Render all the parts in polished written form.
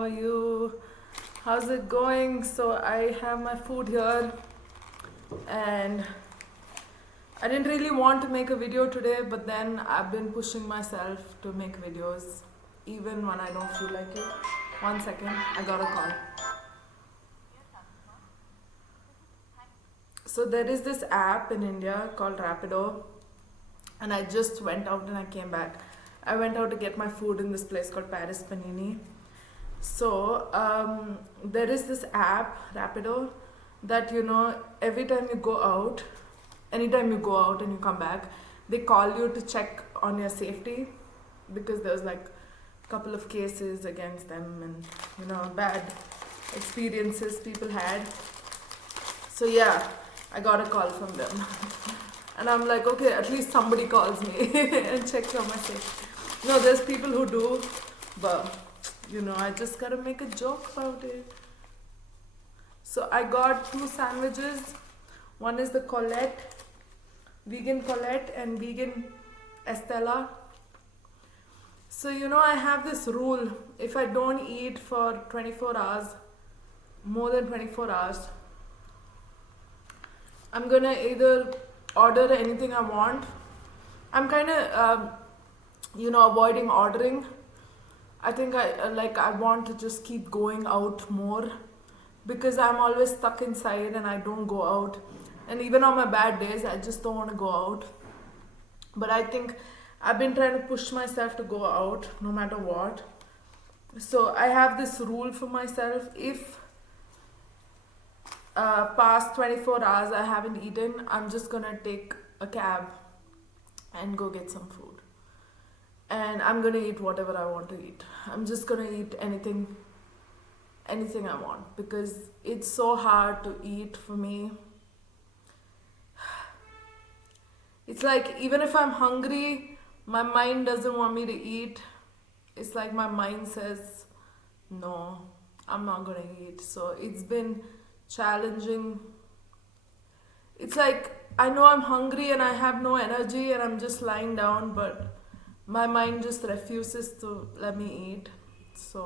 how are you? How's it going? So I have my food here and I didn't really want to make a video today, but then I've been pushing myself to make videos even when I don't feel like it. 1 second, I got a call. So there is this app in India called Rapido, and I just went out and I came back. I went out to get my food in this place called Paris Panini. So there is this app, Rapido, that every time you go out, anytime you go out and you come back, they call you to check on your safety because there's like a couple of cases against them and bad experiences people had. So yeah, I got a call from them. And I'm like, okay, at least somebody calls me and checks on my safety. No, there's people who do, but I just gotta make a joke about it. So I got 2 sandwiches. One is the Colette, vegan Colette and vegan Estella. So I have this rule: if I don't eat for 24 hours, more than 24 hours, I'm gonna either order anything I want. I'm kind of avoiding ordering. I think I want to just keep going out more because I'm always stuck inside and I don't go out. And even on my bad days, I just don't want to go out. But I think I've been trying to push myself to go out no matter what. So I have this rule for myself: if past 24 hours I haven't eaten, I'm just gonna take a cab and go get some food. And I'm gonna eat whatever I want to eat. I'm just gonna eat anything I want because it's so hard to eat for me. It's like even if I'm hungry, my mind doesn't want me to eat. It's like my mind says, no, I'm not gonna eat. So it's been challenging. It's like I know I'm hungry and I have no energy and I'm just lying down, but my mind just refuses to let me eat. So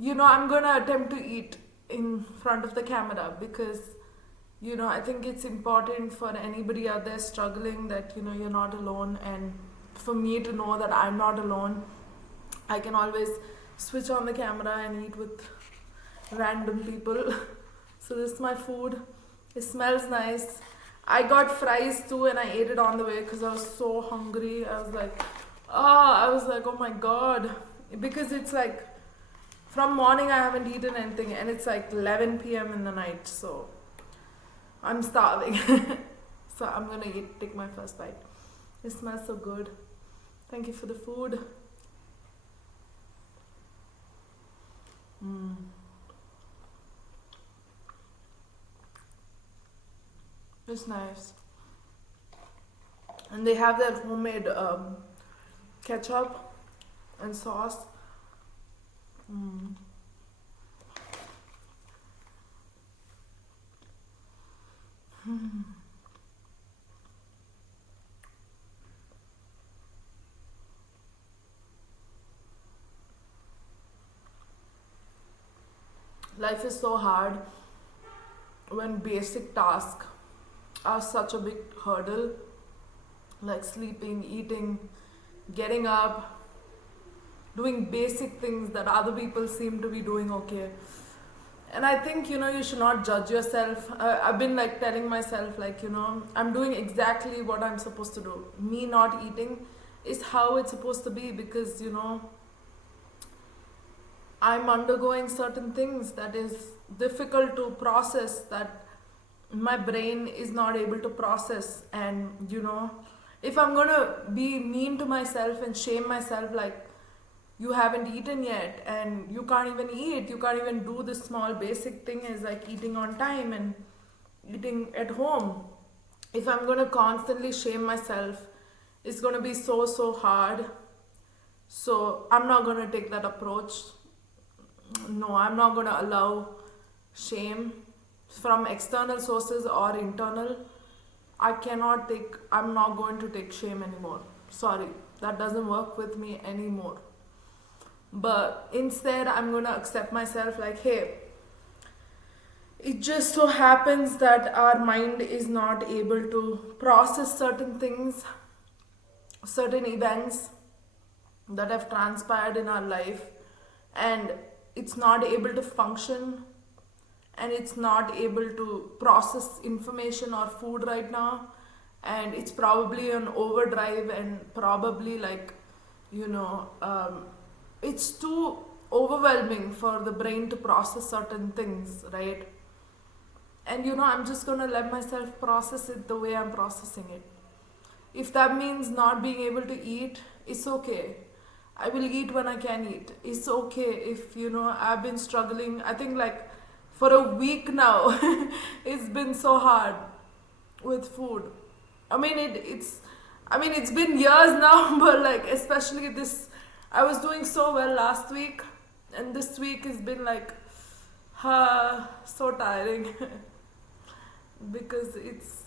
I'm gonna attempt to eat in front of the camera because I think it's important for anybody out there struggling that you're not alone, and for me to know that I'm not alone. I can always switch on the camera and eat with random people. So this is my food. It smells nice. I got fries too and I ate it on the way because I was so hungry. I was like, oh my god. Because it's like from morning I haven't eaten anything and it's like 11 p.m. in the night. So I'm starving. So I'm gonna take my first bite. It smells so good. Thank you for the food. It's nice. And they have their homemade ketchup and sauce. Life is so hard when basic tasks are such a big hurdle, like sleeping, eating, getting up, doing basic things that other people seem to be doing okay. And I think you should not judge yourself. I've been like telling myself I'm doing exactly what I'm supposed to do. Me not eating is how it's supposed to be because I'm undergoing certain things that is difficult to process, that my brain is not able to process. And if I'm gonna be mean to myself and shame myself, like, you haven't eaten yet and you can't even eat, you can't even do this small basic thing as like eating on time and eating at home. If I'm gonna constantly shame myself, it's gonna be so hard. So I'm not gonna take that approach. No, I'm not gonna allow shame from external sources or internal. I'm not going to take shame anymore. Sorry, that doesn't work with me anymore. But instead, I'm going to accept myself like, hey, it just so happens that our mind is not able to process certain things, certain events that have transpired in our life, and it's not able to function, and it's not able to process information or food right now, and it's probably on overdrive, and probably like, you know, it's too overwhelming for the brain to process certain things, right? And I'm just gonna let myself process it the way I'm processing it. If that means not being able to eat, it's okay. I will eat when I can eat. It's okay if I've been struggling. I think like for a week now, it's been so hard with food. I mean it's been years now, but like especially this, I was doing so well last week, and this week has been like so tiring. Because it's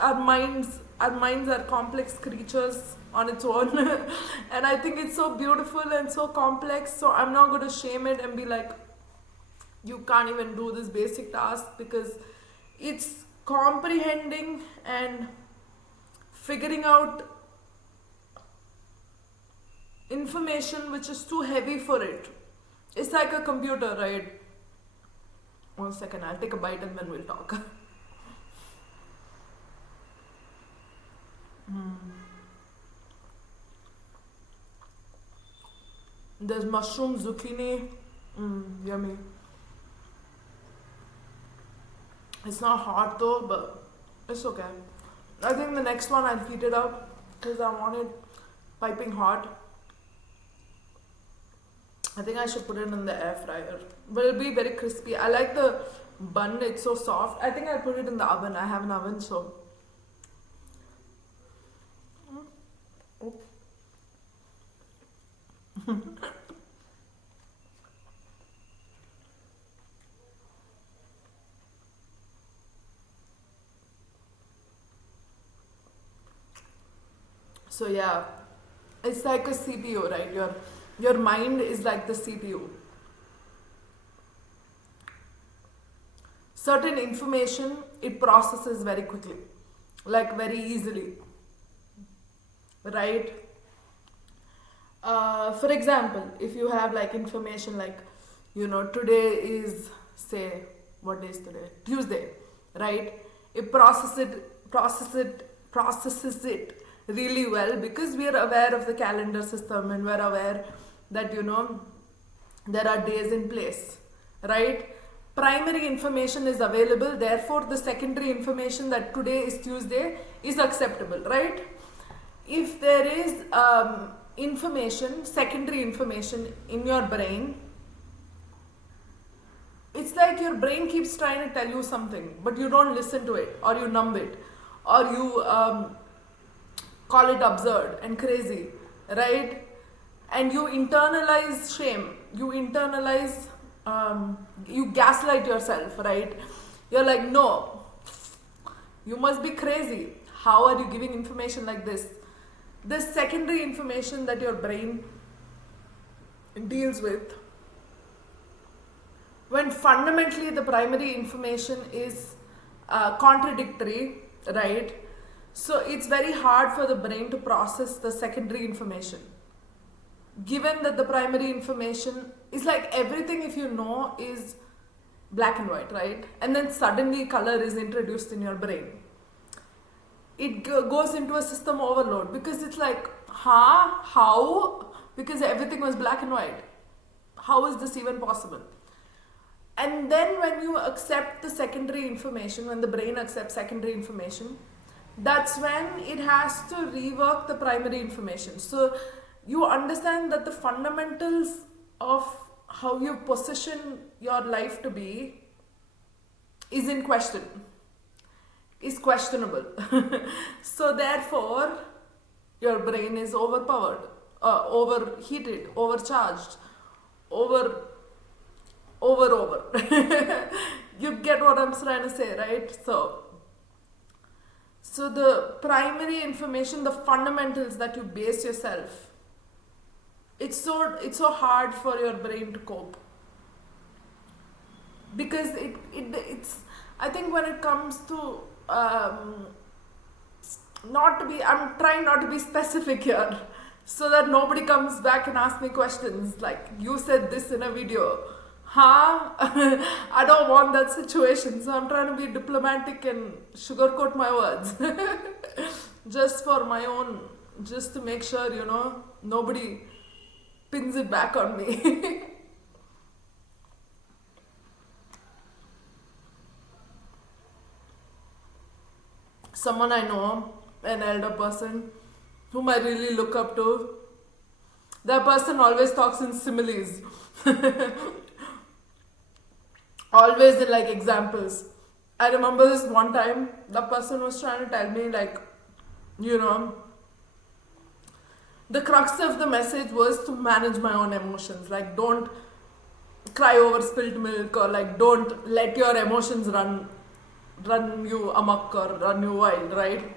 our minds are complex creatures on its own. And I think it's so beautiful and so complex, so I'm not going to shame it and be like, you can't even do this basic task, because it's comprehending and figuring out information which is too heavy for it. It's like a computer, right? 1 second, I'll take a bite and then we'll talk. There's mushroom, zucchini. Yummy. It's not hot though, but it's okay. I think the next one I'll heat it up because I want it piping hot. I think I should put it in the air fryer. But it'll be very crispy. I like the bun, it's so soft. I think I'll put it in the oven. I have an oven, so. Oops. So yeah, it's like a CPU, right? Your mind is like the CPU. Certain information it processes very quickly, like very easily, right? For example, if you have like information like, today is, say, what day is today? Tuesday, right? It processes it really well, because we are aware of the calendar system, and we're aware that there are days in place, right? Primary information is available, therefore the secondary information that today is Tuesday is acceptable, right? If there is secondary information in your brain, it's like your brain keeps trying to tell you something, but you don't listen to it, or you numb it, or you call it absurd and crazy, right? And you internalize shame, you gaslight yourself, right? You're like, no, you must be crazy. How are you giving information like this? This secondary information that your brain deals with, when fundamentally the primary information is contradictory, right? So it's very hard for the brain to process the secondary information. Given that the primary information is like everything, if is black and white, right? And then suddenly color is introduced in your brain. It goes into a system overload, because it's like, how? Because everything was black and white. How is this even possible? And then when you accept the secondary information, when the brain accepts secondary information, that's when it has to rework the primary information. So you understand that the fundamentals of how you position your life to be is in question, is questionable. So therefore, your brain is overpowered, overheated, overcharged, over. You get what I'm trying to say, right? So the primary information, the fundamentals that you base yourself it's so hard for your brain to cope, because it's, I think when it comes to um, not to be, I'm trying not to be specific here, so that nobody comes back and asks me questions like, you said this in a video, huh? I don't want that situation, so I'm trying to be diplomatic and sugarcoat my words just for my own, just to make sure, nobody pins it back on me. Someone I know, an elder person whom I really look up to, that person always talks in similes. Always in like examples. I remember this one time, the person was trying to tell me like, you know, the crux of the message was to manage my own emotions. Like, don't cry over spilled milk, or like, don't let your emotions run you amok or run you wild, right?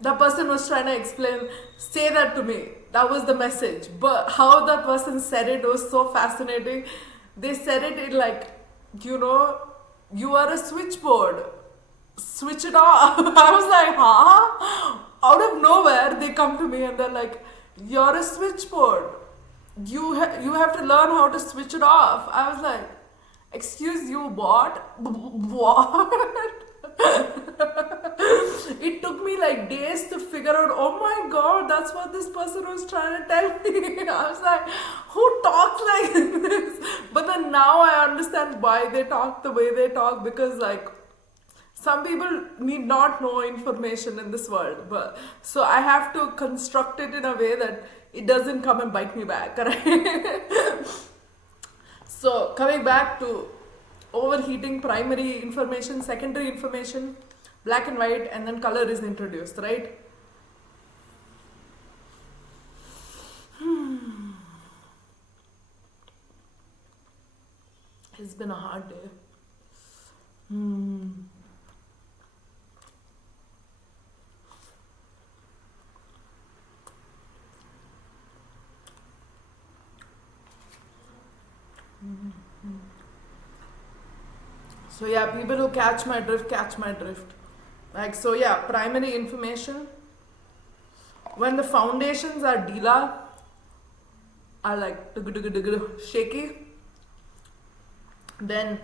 The person was trying to explain, say that to me. That was the message. But how that person said it was so fascinating. They said it in like, you are a switchboard. Switch it off. I was like, huh? Out of nowhere, they come to me and they're like, you're a switchboard. You have to learn how to switch it off. I was like, excuse you, what? What? It took me like days to figure out, oh my god, that's what this person was trying to tell me. I was like, who talks like this? But then now I understand why they talk the way they talk, because like, some people need not know information in this world, but so I have to construct it in a way that it doesn't come and bite me back, right? So coming back to overheating, primary information, secondary information, black and white, and then color is introduced, right? It's been a hard day. So yeah, people who catch my drift, catch my drift. Like, so yeah, primary information. When the foundations are dila, are like shaky, then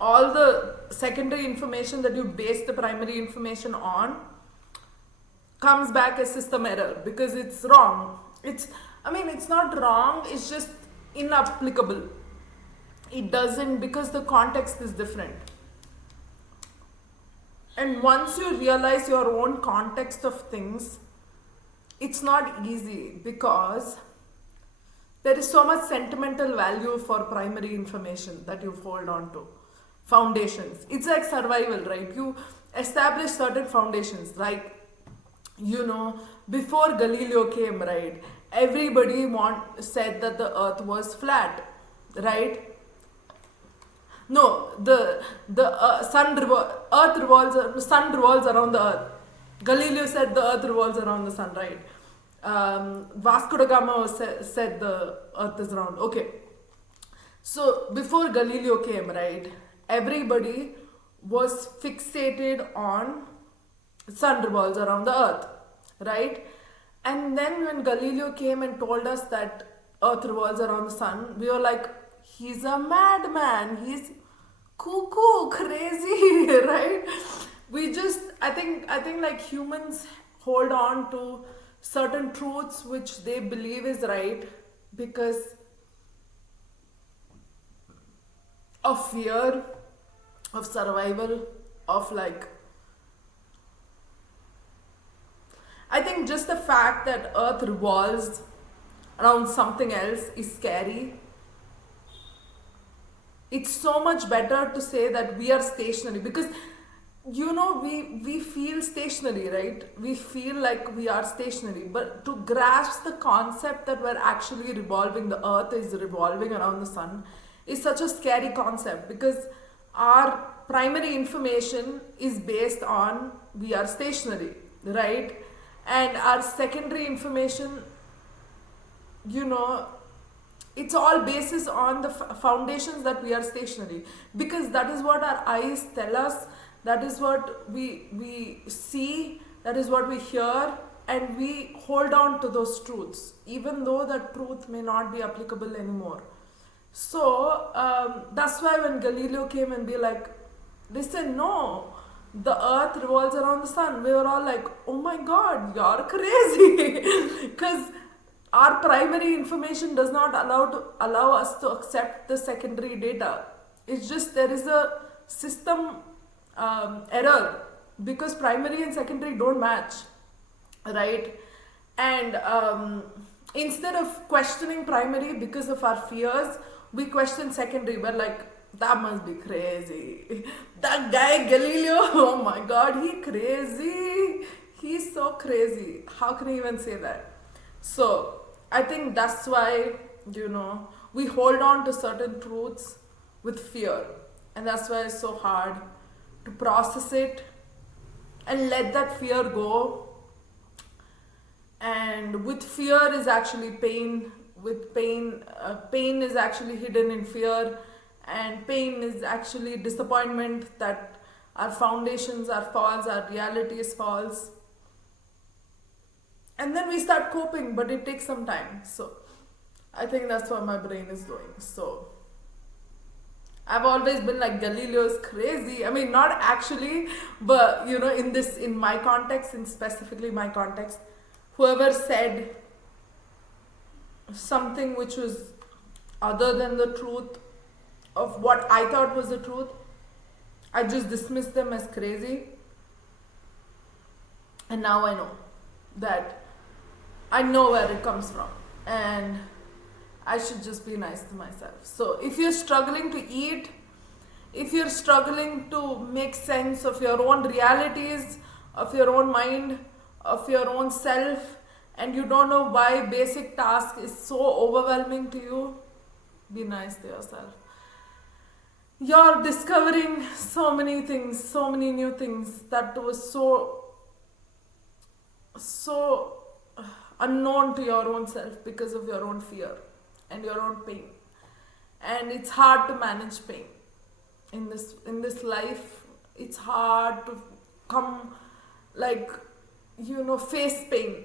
all the secondary information that you base the primary information on comes back as system error, because it's wrong. It's not wrong, it's just inapplicable. It doesn't, because the context is different. And once you realize your own context of things, it's not easy, because there is so much sentimental value for primary information that you hold on to. Foundations. It's like survival, right? You establish certain foundations. Like, before Galileo came, right? Everybody said that the earth was flat, right? No, the sun revolves around the earth. Galileo said the earth revolves around the sun, right? Vasco da Gama said the earth is round. Okay. So before Galileo came, right, everybody was fixated on sun revolves around the earth, right? And then when Galileo came and told us that earth revolves around the sun, we were like, he's a madman, he's cuckoo, crazy, right? I think like humans hold on to certain truths which they believe is right because of fear, of survival, of like, I think just the fact that earth revolves around something else is scary. It's so much better to say that we are stationary, because we feel stationary, right? We feel like we are stationary, but to grasp the concept that we're actually revolving, the earth is revolving around the sun, is such a scary concept, because our primary information is based on we are stationary, right? And our secondary information you know, it's all basis on the foundations that we are stationary, because that is what our eyes tell us, that is what we see, that is what we hear, and we hold on to those truths even though that truth may not be applicable anymore. So that's why when Galileo came and be like, listen, no, the earth revolves around the sun, we were all like, oh my god, you're crazy. Because our primary information does not allow us to accept the secondary data. It's just there is a system error, because primary and secondary don't match, right? And instead of questioning primary because of our fears, we question secondary. We're like, that must be crazy. That guy Galileo, oh my god, he crazy. He's so crazy. How can you even say that? So I think that's why, you know, we hold on to certain truths with fear. And that's why it's so hard to process it and let that fear go. And with fear is actually pain. With pain, pain is actually hidden in fear. And pain is actually disappointment that our foundations are false, our reality is false. And then we start coping, but it takes some time. So I think that's what my brain is doing. So I've always been like, Galileo is crazy. I mean, not actually, but you know, in my context, in specifically my context, whoever said something which was other than the truth of what I thought was the truth, I just dismissed them as crazy. And now I know that I know where it comes from, and I should just be nice to myself. So if you're struggling to eat, if you're struggling to make sense of your own realities, of your own mind, of your own self, and you don't know why basic task is so overwhelming to you, be nice to yourself. You're discovering so many things, so many new things that was so unknown to your own self because of your own fear and your own pain. And it's hard to manage pain in this life. It's hard to come, like, you know, face pain,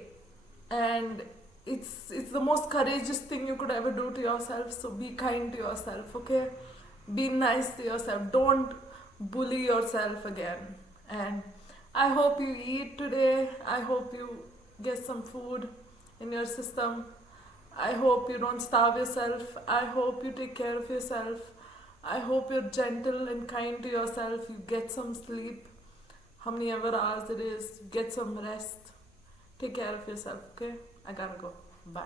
and it's the most courageous thing you could ever do to yourself. So be kind to yourself, okay? Be nice to yourself. Don't bully yourself again. And I hope you eat today. I hope you get some food in your system. I hope you don't starve yourself. I hope you take care of yourself. I hope you're gentle and kind to yourself. You get some sleep, how many ever hours it is. Get some rest. Take care of yourself, okay? I gotta go. Bye.